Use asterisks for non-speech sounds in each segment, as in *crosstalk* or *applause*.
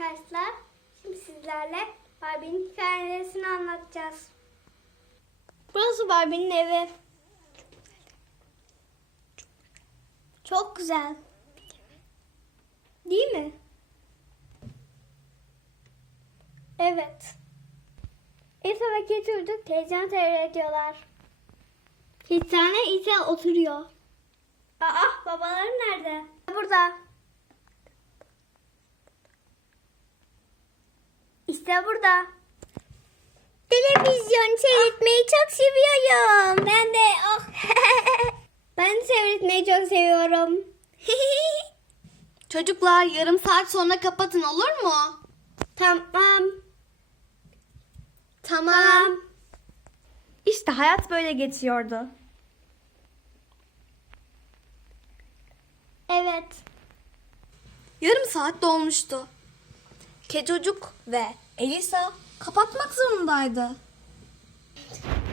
arkadaşlar. Şimdi sizlerle Barbie'nin hikayesini anlatacağız. Burası Barbie'nin evi. Çok güzel. Değil mi? Evet. İsa ve çocuk televizyon seyrediyorlar. Bir tane İsa oturuyor. Aa babaları nerede? Burada. İşte burada. Televizyon seyretmeyi çok seviyorum. Ben de. Oh. *laughs* ben seyretmeyi çok seviyorum. *laughs* Çocuklar yarım saat sonra kapatın olur mu? tamam. Tamam. İşte hayat böyle geçiyordu. Evet. Yarım saat dolmuştu. Kecocuk ve Elisa kapatmak zorundaydı.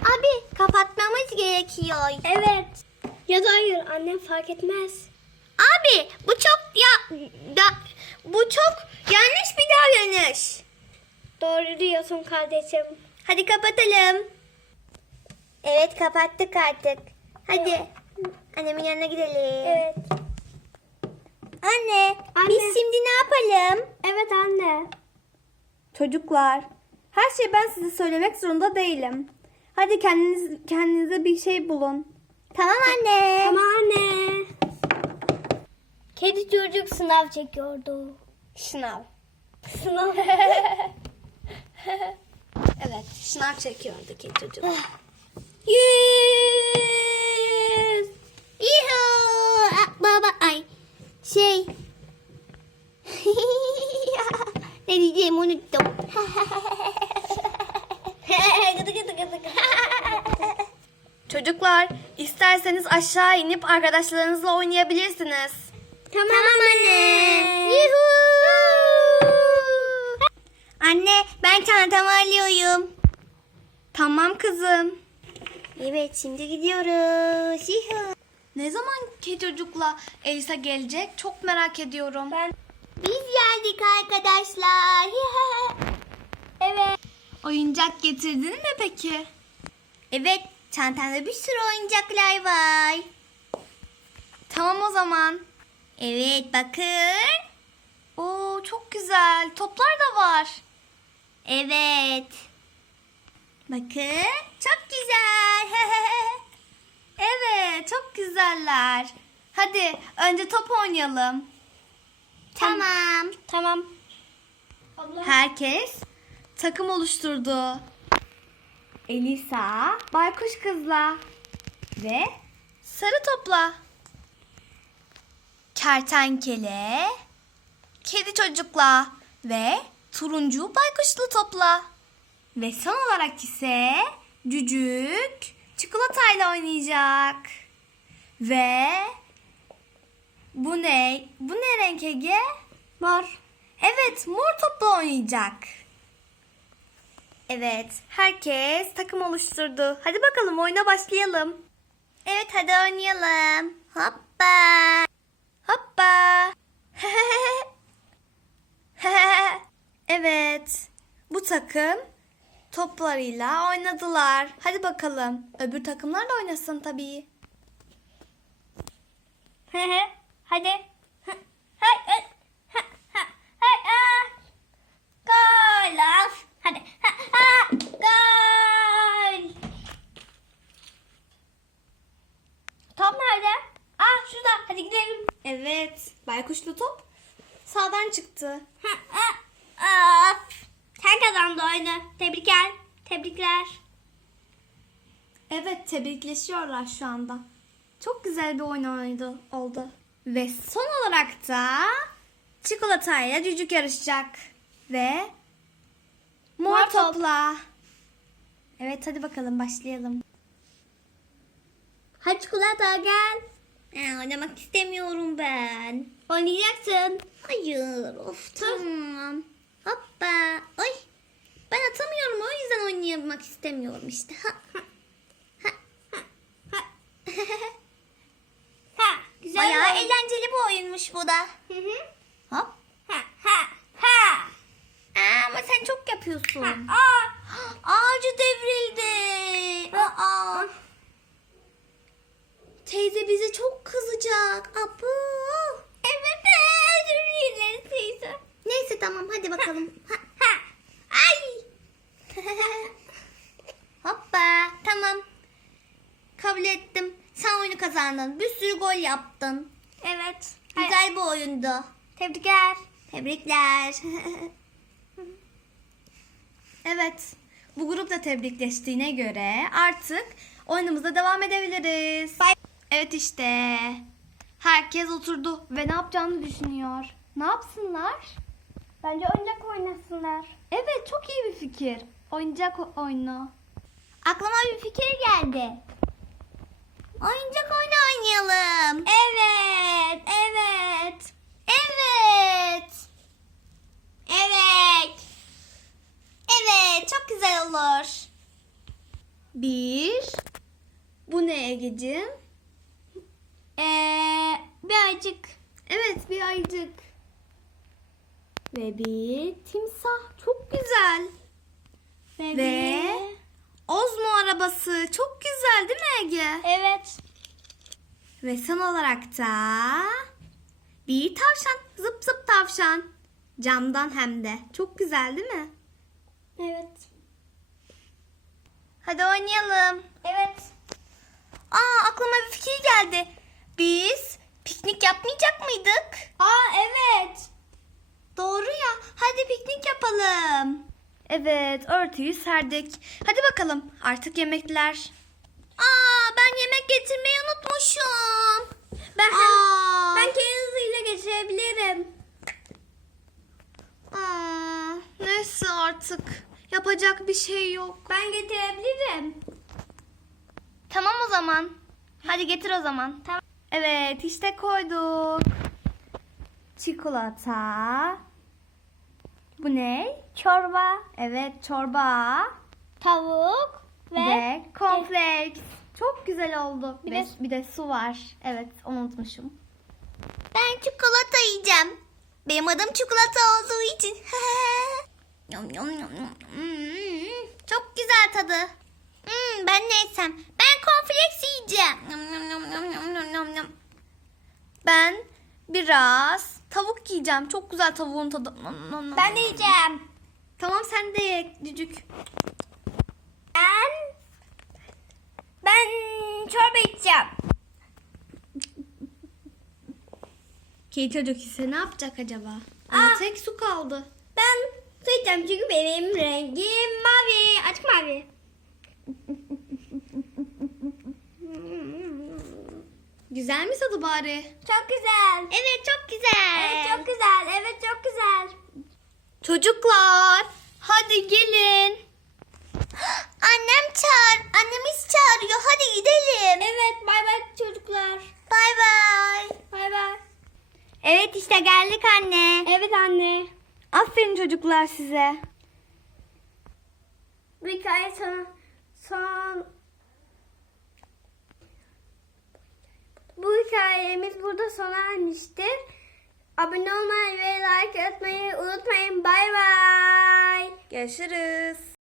Abi kapatmamız gerekiyor. Evet. Ya da hayır annem fark etmez. Abi bu çok ya da, bu çok yanlış bir davranış. Doğru diyorsun kardeşim. Hadi kapatalım. Evet kapattık artık. Hadi. Annemin yanına gidelim. Evet. Anne, biz şimdi ne yapalım? Evet anne. Çocuklar, her şeyi ben size söylemek zorunda değilim. Hadi kendiniz kendinize bir şey bulun. Tamam anne. Tamam anne. Kedi çocuk sınav çekiyordu. Sınav. Sınav. *laughs* Evet, sınav çekiyordu Kecocuk. Yüz. Yuhu. Ah, Baba ay. Şey. ne diyeceğimi unuttum. gıdı gıdı gıdı. Çocuklar, isterseniz aşağı inip arkadaşlarınızla oynayabilirsiniz. Tamam, anne. Yuhu. Anne ben çantamı alıyorum. Tamam kızım. Evet şimdi gidiyoruz. Yuhu. Ne zaman Kecocuk'la Elisa gelecek? Çok merak ediyorum. Ben... Biz geldik arkadaşlar. evet. Oyuncak getirdin mi peki? Evet çantamda bir sürü oyuncaklar var. Tamam o zaman. Evet bakın. Oo çok güzel. Toplar da var. Evet. Bakın çok güzel. *laughs* Evet, çok güzeller. Hadi önce top oynayalım. tamam. Tamam. Herkes takım oluşturdu. Elisa, baykuş kızla ve sarı topla. Kertenkele, kedi çocukla ve turuncu baykuşlu topla. Ve son olarak ise cücük çikolatayla oynayacak. Ve bu ne? Bu ne renk Ege? Mor. Evet, mor topla oynayacak. Evet, herkes takım oluşturdu. Hadi bakalım oyuna başlayalım. Evet hadi oynayalım. Hoppa. Hoppa. *laughs* evet, bu takım toplarıyla oynadılar. Hadi bakalım. Öbür takımlar da oynasın tabii. *laughs* hadi. Hay, hay, ha, ha, hay. Gol. Hadi. Ha, ha, Gol. Top nerede? Ah şurada. Hadi gidelim. Evet, baykuşlu top sağdan çıktı. Ha, ha, ah. Sen kazandın oyunu. Tebrikler. Tebrikler. Evet, tebrikleşiyorlar şu anda. Çok güzel bir oyun oynadı, oldu. Ve son olarak da çikolatayla cücük yarışacak. Ve mor, Mor top. topla. Evet, hadi bakalım başlayalım. Hadi çikolata gel. Ee, oynamak istemiyorum ben. Oynayacaksın. Hayır. Of tamam. Hoppa. Oy. Ben atamıyorum o yüzden oynamak istemiyorum işte. Ha. Ha. Ha. Ha. ha. *laughs* Güzel Bayağı eğlenceli bir oyunmuş bu da. Hı hı. Hop. Ha ha. Yapıyorsun? Aa. Ağacı devrildi. Aa. Teyze bize çok kızacak. Abu. Evet özür dileriz teyze. Neyse tamam hadi bakalım. Ha. Ha. Ay. *laughs* Hoppa tamam. Kabul ettim. Sen oyunu kazandın. Bir sürü gol yaptın. Evet. Güzel bir oyundu. Tebrikler. Tebrikler. *laughs* evet. Bu grup da tebrikleştiğine göre artık oyunumuza devam edebiliriz. Evet işte. Herkes oturdu ve ne yapacağını düşünüyor. Ne yapsınlar? Bence oyuncak oynasınlar. Evet çok iyi bir fikir. Oyuncak oyunu. Aklıma bir fikir geldi. Oyuncak oyunu oynayalım. Evet. Evet. Evet. Evet çok güzel olur. Bir. Bu ne Ege'ciğim? Ee, birazcık. Evet bir ayıcık. Ve bir timsah. Çok güzel. Ve, Ve Ozmo arabası. Çok güzel değil mi Ege? Evet. Ve son olarak da bir tavşan. Zıp zıp tavşan. Camdan hem de. Çok güzel değil mi? Evet. Hadi oynayalım. Evet. Aa aklıma bir fikir geldi. Biz piknik yapmayacak mıydık? Aa evet. Doğru ya. Hadi piknik yapalım. Evet örtüyü serdik. Hadi bakalım artık yemekler. Aa ben yemek getirmeyi unutmuşum. Ben Aa. ben kendi hızıyla geçirebilirim. Aa, neyse artık. Yapacak bir şey yok. Ben getirebilirim. Tamam o zaman. Hadi getir o zaman. Tamam. Evet işte koyduk. Çikolata. Bu ne? Çorba, Evet çorba. tavuk ve, Ve cornflakes. Çok güzel oldu. Bir Bir, de- bir de su var. Evet unutmuşum. Ben çikolata yiyeceğim. Benim adım çikolata olduğu için. *laughs* Yum, yum, yum, yum. Çok güzel tadı. hmm, ben neysem. Ben cornflakes yiyeceğim. Ben biraz tavuk yiyeceğim. Çok güzel tavuğun tadı. Ben de yiyeceğim. Tamam sen de ye cücük. Ben ben çorba içeceğim. Kedi çocuk ise ne yapacak acaba? Aa. tek su kaldı. Su içeceğim çünkü benim rengim mavi. Açık mavi. Güzel mi tadı bari? Çok güzel. Evet çok güzel. Evet çok güzel. Evet çok güzel. Çocuklar hadi gelin. Annem çağır. Annemiz çağırıyor. Hadi gidelim. Evet bay bay çocuklar. Bay bay. Bay bay. Evet işte geldik anne. Evet anne. Aferin çocuklar size. Bu hikaye son, son bu hikayemiz burada sona ermiştir. Abone olmayı ve like atmayı unutmayın. Bay bay. Görüşürüz.